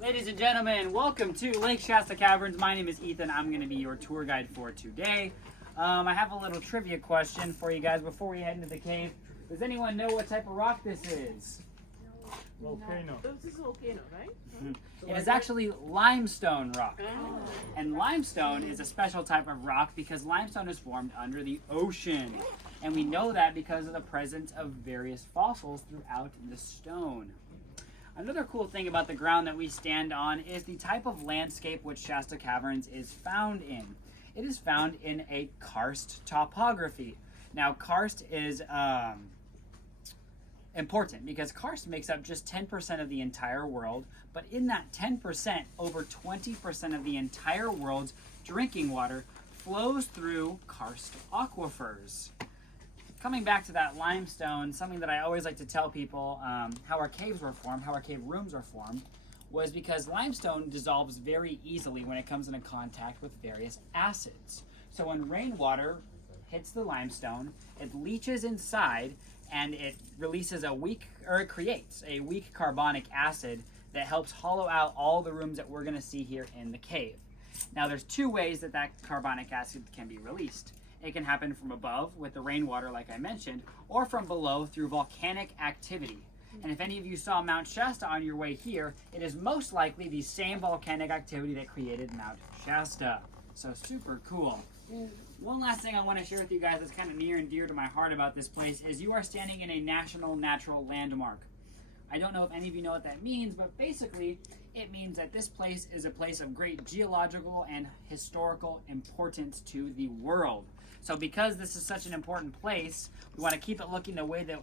Ladies and gentlemen, welcome to Lake Shasta Caverns. My name is Ethan. I'm going to be your tour guide for today. I have a little trivia question for you guys before we head into the cave. Does anyone know what type of rock this is? Volcano. This is a volcano, right? It is actually limestone rock. And limestone is a special type of rock because limestone is formed under the ocean. And we know that because of the presence of various fossils throughout the stone. Another cool thing about the ground that we stand on is the type of landscape which Shasta Caverns is found in. It is found in a karst topography. Now, karst is important because karst makes up just 10% of the entire world, but in that 10%, over 20% of the entire world's drinking water flows through karst aquifers. Coming back to that limestone, something that I always like to tell people how our caves were formed, how our cave rooms are formed, was because limestone dissolves very easily when it comes into contact with various acids. So when rainwater hits the limestone, it leaches inside and it releases it creates a weak carbonic acid that helps hollow out all the rooms that we're going to see here in the cave. Now there's two ways that carbonic acid can be released. It can happen from above with the rainwater like I mentioned, or from below through volcanic activity. And if any of you saw Mount Shasta on your way here, it is most likely the same volcanic activity that created Mount Shasta. So super cool. One last thing I want to share with you guys that's kind of near and dear to my heart about this place is you are standing in a national natural landmark. I don't know if any of you know what that means, but basically it means that this place is a place of great geological and historical importance to the world. So because this is such an important place, we want to keep it looking the way that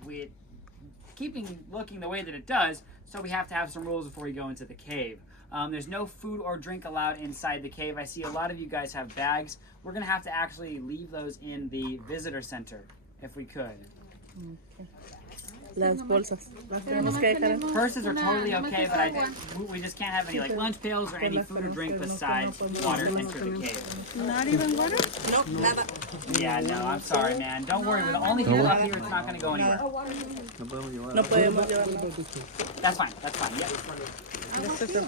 it does, so we have to have some rules before we go into the cave. There's no food or drink allowed inside the cave. I see a lot of you guys have bags. We're going to have to actually leave those in the visitor center, if we could. Okay. Las bolsas. Las tenemos que dejar. Purses are totally okay, but we just can't have any like lunch pails or any food or drink besides water enter the cave. Not even water? No, nada. Yeah, no, I'm sorry, man. Don't worry. With only here up here, it's not going to go anywhere. No podemos llevarlo. That's fine. Yeah.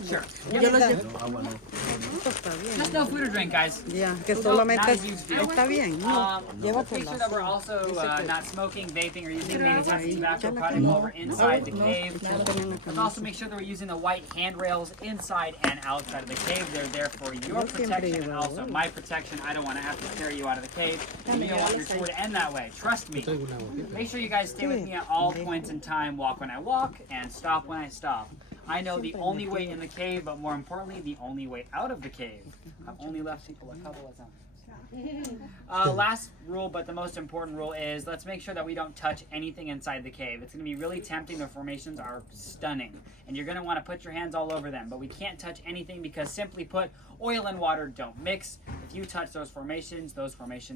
Sure. Yo lo llevo. Just no food or drink, guys. Ya, que We'll go, solamente not a huge deal. está bien. No, Make sure that we're also not smoking, vaping, or using any type of tobacco product while we're inside the cave. Let's also make sure that we're using the white handrails inside and outside of the cave. They're there for your protection and also my protection. I don't want to have to carry you out of the cave, and you don't want your tour to end that way. Trust me. Make sure you guys stay with me at all points in time. Walk when I walk and stop when I stop. I know the only way in the cave, but more importantly, the only way out of the cave. I've only left people a couple of times. Last rule, but the most important rule is let's make sure that we don't touch anything inside the cave. It's going to be really tempting. The formations are stunning, and you're going to want to put your hands all over them, but we can't touch anything because simply put, oil and water don't mix. If you touch those formations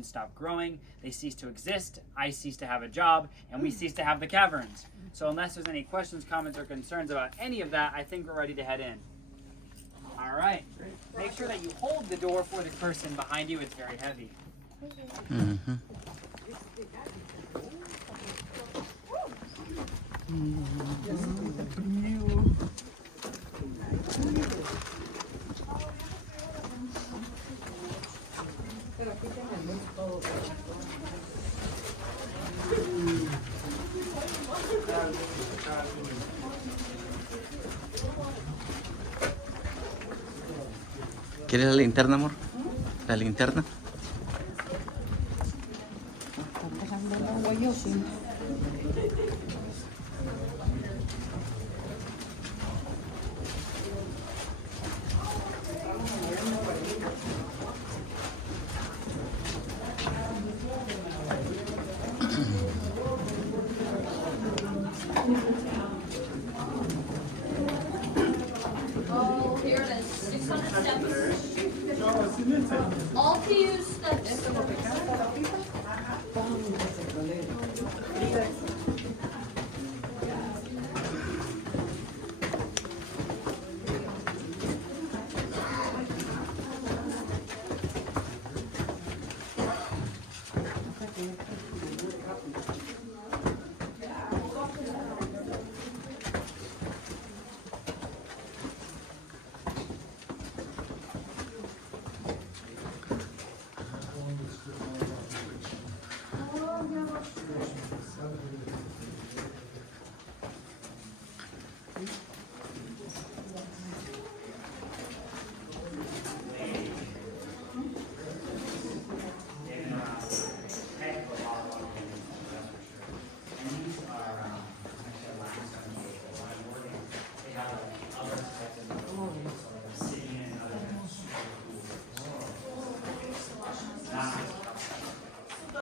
stop growing, they cease to exist, I cease to have a job, and we cease to have the caverns. So unless there's any questions, comments, or concerns about any of that, I think we're ready to head in. All right. Make sure that you hold the door for the person behind you. It's very heavy. Mm-hmm. ¿Quieres la linterna, amor? ¿La linterna? Oh, here it is. 600 steps. All to use steps.